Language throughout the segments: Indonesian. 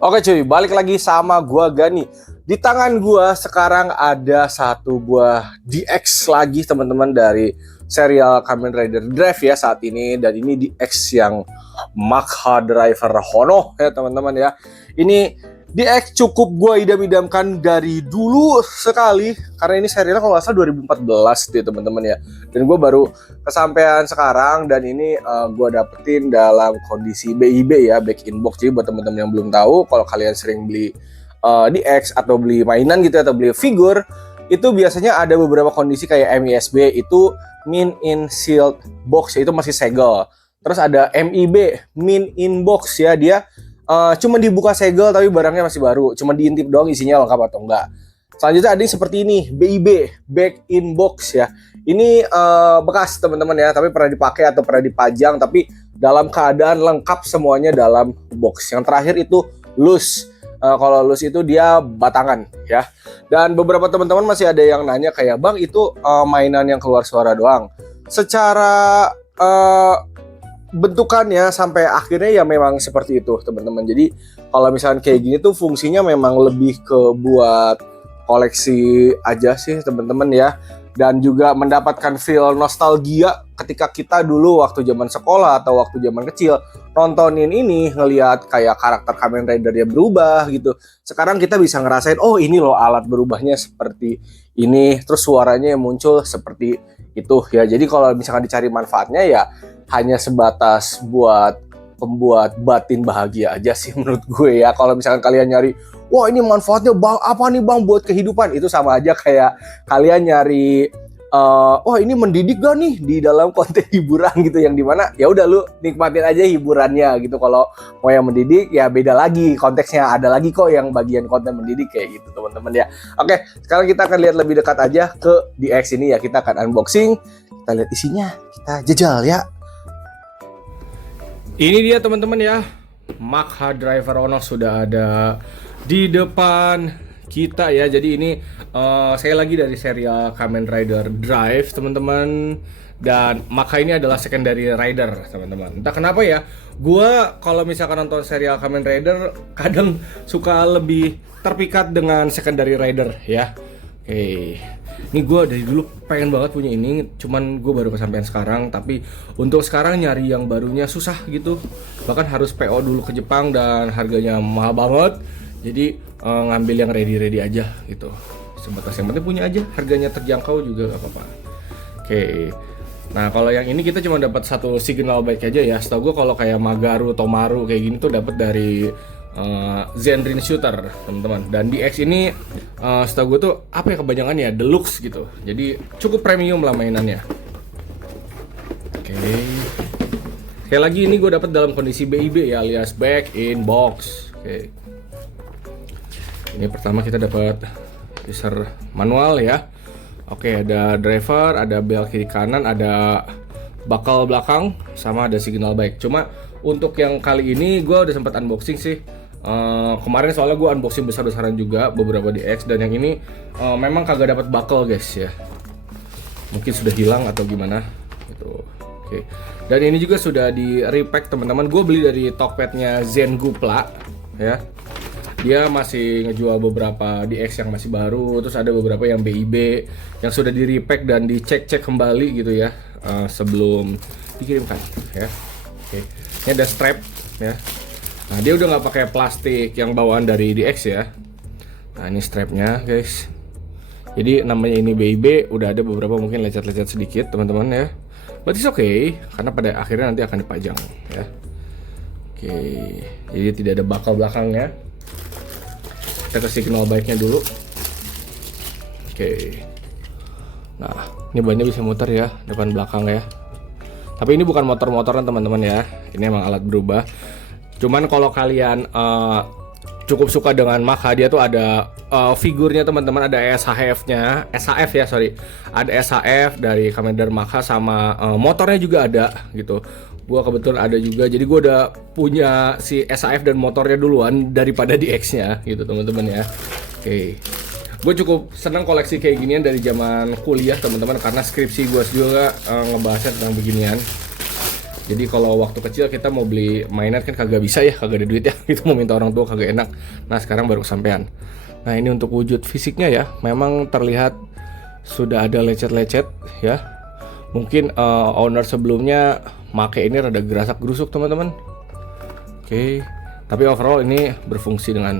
Oke cuy, balik lagi sama gua Gani. Di tangan gua sekarang ada satu buah DX lagi teman-teman dari serial Kamen Rider Drive ya saat ini, dan ini DX yang Makha Driver Hono ya teman-teman ya. Ini DX cukup gua idam-idamkan dari dulu sekali karena ini serialnya kalau nggak salah 2014 deh teman-teman ya. Dan gue baru kesampaian sekarang, dan ini gue dapetin dalam kondisi BIB ya, back in box. Jadi buat teman-teman yang belum tahu, kalau kalian sering beli DX atau beli mainan gitu atau beli figur, itu biasanya ada beberapa kondisi kayak MISB itu min in sealed box ya, itu masih segel. Terus ada MIB min in box ya, dia cuma dibuka segel tapi barangnya masih baru, cuma diintip doang isinya lengkap atau enggak. Selanjutnya ada yang seperti ini, BIB, back in box ya. Ini bekas teman-teman ya, tapi pernah dipakai atau pernah dipajang, tapi dalam keadaan lengkap semuanya dalam box. Yang terakhir itu loose. Kalau loose itu dia batangan ya. Dan beberapa teman-teman masih ada yang nanya kayak, "Bang, itu mainan yang keluar suara doang." Secara bentukannya sampai akhirnya ya memang seperti itu teman-teman. Jadi kalau misalnya kayak gini tuh fungsinya memang lebih ke buat koleksi aja sih teman-teman ya, dan juga mendapatkan feel nostalgia ketika kita dulu waktu zaman sekolah atau waktu zaman kecil nontonin ini, ngelihat kayak karakter Kamen Rider dia berubah gitu. Sekarang kita bisa ngerasain, oh ini loh alat berubahnya seperti ini, terus suaranya yang muncul seperti itu ya. Jadi kalau misalkan dicari manfaatnya ya hanya sebatas buat pembuat batin bahagia aja sih menurut gue ya. Kalau misalkan kalian nyari, wah ini manfaatnya bang apa nih bang buat kehidupan, itu sama aja kayak kalian nyari wah ini mendidik gak nih di dalam konten hiburan gitu, yang dimana ya udah lu nikmatin aja hiburannya gitu. Kalau mau yang mendidik ya beda lagi konteksnya, ada lagi kok yang bagian konten mendidik kayak gitu teman-teman ya. Oke, sekarang kita akan lihat lebih dekat aja ke DX ini ya. Kita akan unboxing, kita lihat isinya, kita jajal ya. Ini dia teman-teman ya, Makha Driver Hono sudah ada di depan kita ya. Jadi ini saya lagi dari serial Kamen Rider Drive teman-teman, dan Makha ini adalah secondary rider teman-teman. Entah kenapa ya, gua kalau misalkan nonton serial Kamen Rider kadang suka lebih terpikat dengan secondary rider ya. Oke, ini gue dari dulu pengen banget punya ini, cuman gue baru kesampaian sekarang. Tapi untuk sekarang nyari yang barunya susah gitu, bahkan harus PO dulu ke Jepang dan harganya mahal banget. Jadi ngambil yang ready aja gitu, sebatas yang penting punya aja, harganya terjangkau juga gak apa-apa. Oke, nah kalau yang ini kita cuma dapat satu signal bike aja ya. Setahu gue kalau kayak Magaru, Tomaru kayak gini tuh dapat dari Zenrin Shooter teman-teman. Dan DX ini setahu gue tuh apa ya kebanyakan ya deluxe gitu, jadi cukup premium lah mainannya. Oke, sekali lagi ini gue dapat dalam kondisi BIB ya, alias back in box. Oke, ini pertama kita dapat user manual ya. Oke, ada driver, ada bel kiri kanan, ada bakal belakang, sama ada signal bike. Cuma untuk yang kali ini gue udah sempat unboxing sih. Kemarin soalnya gue unboxing besar-besaran juga beberapa DX, dan yang ini memang kagak dapat bakal guys ya. Mungkin sudah hilang atau gimana gitu. Oke. Dan ini juga sudah di repack teman-teman. Gue beli dari Tokpednya Zengupla ya. Dia masih ngejual beberapa DX yang masih baru, terus ada beberapa yang BIB yang sudah di repack dan dicek-cek kembali gitu ya sebelum dikirimkan ya. Oke. Ini ada strap ya. Nah, dia udah nggak pakai plastik yang bawaan dari DX ya. Nah, ini strapnya guys. Jadi namanya ini BIB, udah ada beberapa mungkin lecet-lecet sedikit teman-teman ya. But it's okay, karena pada akhirnya nanti akan dipajang ya. Oke, jadi tidak ada bakal belakangnya. Kita ke signal bike-nya dulu. Oke. Nah, ini bannya bisa muter ya, depan belakang ya. Tapi ini bukan motor-motoran teman-teman ya. Ini emang alat berubah. Cuman kalau kalian cukup suka dengan Makha, dia tuh ada figurnya teman-teman, ada SHF-nya, SHF ya sorry, ada SHF dari Kamen Rider Makha, sama motornya juga ada gitu. Gua kebetulan ada juga, jadi gua udah punya si SHF dan motornya duluan daripada DX-nya gitu teman-teman ya. Oke, gue cukup senang koleksi kayak ginian dari zaman kuliah teman-teman, karena skripsi gue juga ngebahasnya tentang beginian. Jadi kalau waktu kecil kita mau beli mainan kan kagak bisa ya, kagak ada duit ya. Itu mau minta orang tua kagak enak. Nah sekarang baru kesampean. Nah ini untuk wujud fisiknya ya, memang terlihat sudah ada lecet-lecet ya. Mungkin owner sebelumnya make ini rada gerasak gerusuk teman-teman. Oke, tapi overall ini berfungsi dengan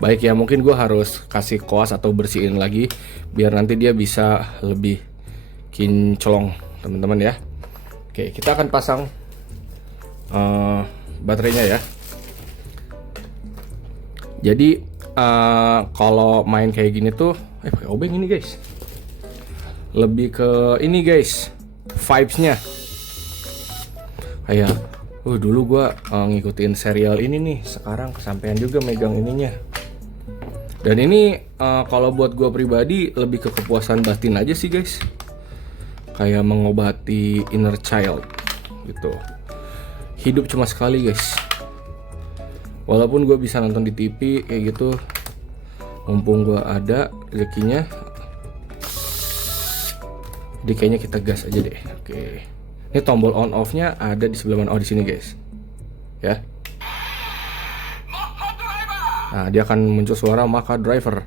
baik ya. Mungkin gue harus kasih koas atau bersihin lagi biar nanti dia bisa lebih kinclong teman-teman ya. Oke, kita akan pasang baterainya ya. Jadi kalau main kayak gini tuh pakai obeng ini guys. Lebih ke ini guys, vibes-nya. Kayak dulu gua ngikutin serial ini nih, sekarang kesampaian juga megang ininya. Dan ini kalau buat gua pribadi lebih ke kepuasan batin aja sih guys. Kayak mengobati inner child gitu. Hidup cuma sekali guys. Walaupun gue bisa nonton di TV kayak gitu, mumpung gue ada rezekinya, jadi kayaknya kita gas aja deh. Oke, ini tombol on off nya ada di sebelah mana? Oh di sini guys, ya. Nah dia akan muncul suara Makha Driver.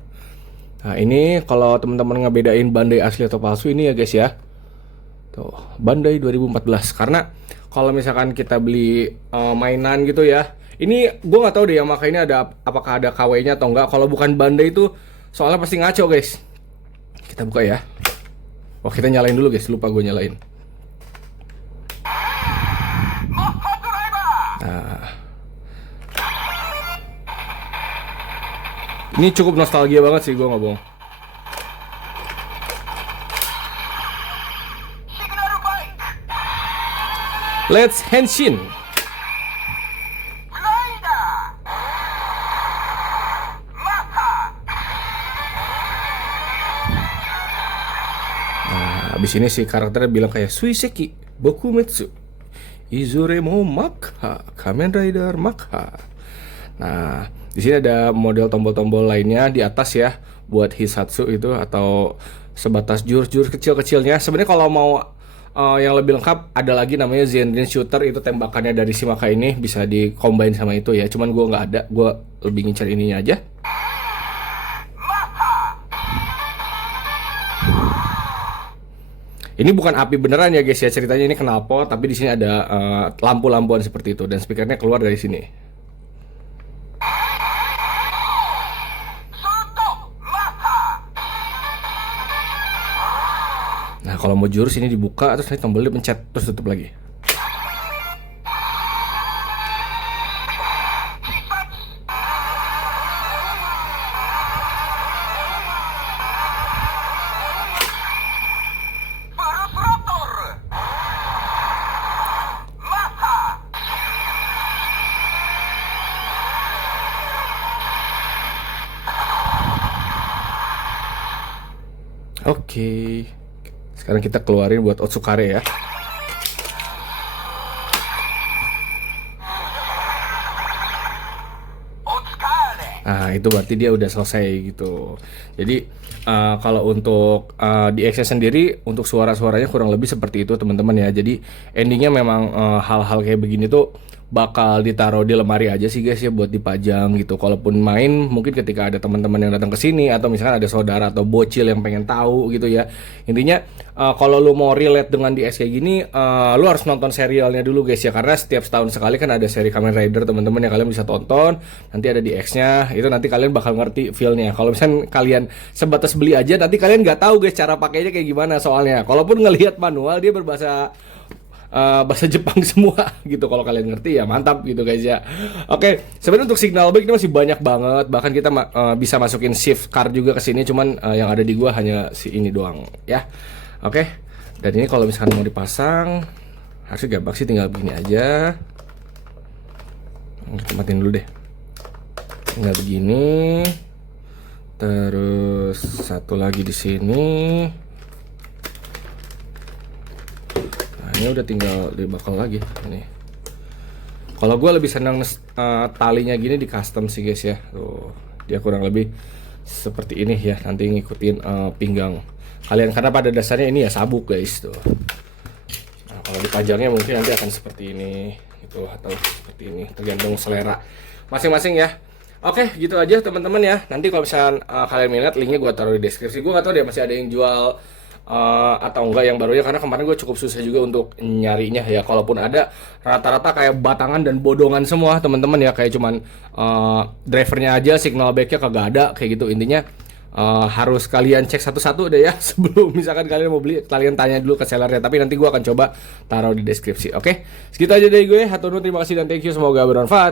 Nah ini kalau teman-teman ngebedain Bandai asli atau palsu ini ya guys ya. Tuh, Bandai 2014. Karena kalau misalkan kita beli mainan gitu ya, ini gue nggak tahu deh yang Makha ini ada apakah ada KW-nya atau enggak. Kalau bukan Bandai itu soalnya pasti ngaco guys. Kita buka ya. Oh kita nyalain dulu guys, lupa gue nyalain. Nah, ini cukup nostalgia banget sih, gue nggak bohong. Let's Henshin. Nah, abis ini si karakternya bilang kayak Suiseki Bokumetsu Izuremo Makha Kamen Rider Makha. Nah, di sini ada model tombol-tombol lainnya di atas ya buat Hisatsu itu atau sebatas jurus-jurus kecil-kecilnya. Sebenarnya kalau mau yang lebih lengkap ada lagi namanya Zenrin Shooter, itu tembakannya dari si Makha ini bisa di-combine sama itu ya. Cuman gue nggak ada, gue lebih ngincar ininya aja. Ini bukan api beneran ya guys ya, ceritanya ini knalpot, tapi di sini ada lampu-lampuan seperti itu dan speakernya keluar dari sini. Nah kalau mau jurus ini dibuka terus nanti tombolnya pencet terus tutup lagi. Oke. Sekarang kita keluarin buat Otsukare ya. Nah itu berarti dia udah selesai gitu. Jadi kalau untuk di XS sendiri untuk suara-suaranya kurang lebih seperti itu teman-teman ya. Jadi endingnya memang hal-hal kayak begini tuh bakal ditaruh di lemari aja sih guys ya buat dipajang gitu. Kalaupun main mungkin ketika ada teman-teman yang datang ke sini atau misalkan ada saudara atau bocil yang pengen tahu gitu ya. Intinya kalau lu mau relate dengan DS kayak gini, lu harus nonton serialnya dulu guys ya, karena setiap setahun sekali kan ada seri Kamen Rider teman-teman yang kalian bisa tonton. Nanti ada di X-nya, itu nanti kalian bakal ngerti feel-nya. Kalau misalkan kalian sebatas beli aja, nanti kalian nggak tahu guys cara pakainya kayak gimana soalnya. Kalaupun ngelihat manual dia berbahasa bahasa Jepang semua gitu. Kalau kalian ngerti ya mantap gitu guys ya. Oke, sebenarnya untuk signal back ini masih banyak banget. Bahkan kita bisa masukin shift card juga ke sini. Cuman yang ada di gua hanya si ini doang ya. Oke. Dan ini kalau misalkan mau dipasang harusnya gampang sih, tinggal begini aja. Kita matiin dulu deh. Tinggal begini. Terus satu lagi di sini. Ini udah tinggal dibakal lagi ini. Kalau gue lebih senang talinya gini di custom sih guys ya. Tuh, dia kurang lebih seperti ini ya. Nanti ngikutin pinggang kalian karena pada dasarnya ini ya sabuk guys tuh. Nah, Kalau dipajangnya mungkin nanti akan seperti ini gitu, atau seperti ini, tergantung selera masing-masing ya. Oke, gitu aja teman-teman ya. Nanti kalau misalkan kalian minat, linknya gue taruh di deskripsi. Gue nggak tahu deh masih ada yang jual atau enggak yang barunya, karena kemarin gue cukup susah juga untuk nyarinya ya. Kalaupun ada, rata-rata kayak batangan dan bodongan semua teman-teman ya, kayak cuman drivernya aja, signal backnya kagak ada kayak gitu. Intinya harus kalian cek satu-satu deh ya sebelum misalkan kalian mau beli, kalian tanya dulu ke sellernya. Tapi nanti gue akan coba taruh di deskripsi. Oke, segitu aja dari gue. Hatur nuhun, terima kasih dan thank you, semoga bermanfaat.